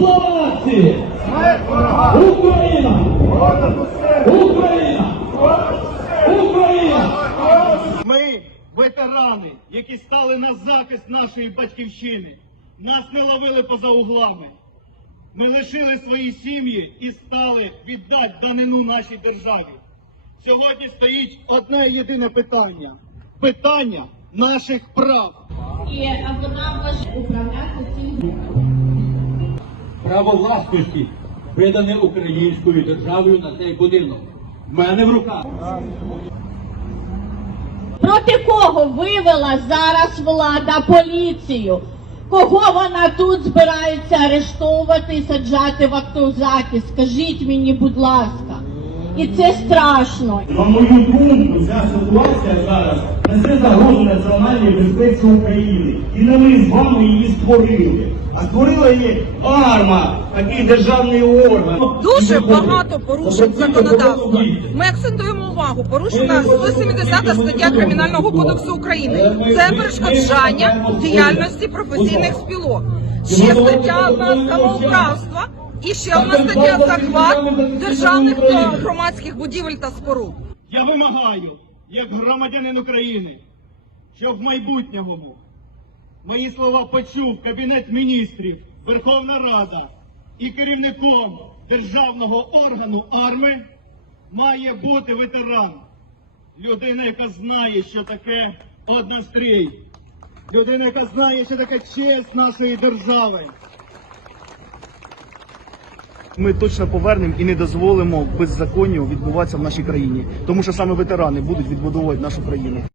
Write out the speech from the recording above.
Слава нації! Україна! Україна! Україна! Ми ветерани, які стали на захист нашої батьківщини. Нас не ловили поза углами. Ми лишили свої сім'ї і стали віддати данину нашій державі. Сьогодні стоїть одне єдине питання питання наших прав. І вона може управляти Право власності видане українською державою на цей будинок. В мене в руках. Проти кого вивела зараз влада поліцію? Кого вона тут збирається арештовувати і саджати в автозаки? Скажіть мені, будь ласка. І це страшно. На мою думку, ця ситуація зараз несе загрозу національній безпеці України. І не ми з вами її створили. А створила її АРМА, такий державний орган. Дуже багато порушень законодавства. Ми акцентуємо увагу. Порушена 170 стаття Кримінального кодексу України. Це перешкоджання діяльності професійних спілок. Ще стаття самоуправства і ще одна стаття захват державних та громадських будівель та споруд. Я вимагаю, як громадянин України, щоб в майбутньому мої слова почув Кабінет міністрів, Верховна Рада і керівником державного органу АРМИ має бути ветеран. Людина, яка знає, що таке однострій. Людина, яка знає, що таке честь нашої держави. Ми точно повернемо і не дозволимо беззаконню відбуватися в нашій країні, тому що саме ветерани будуть відбудовувати нашу країну.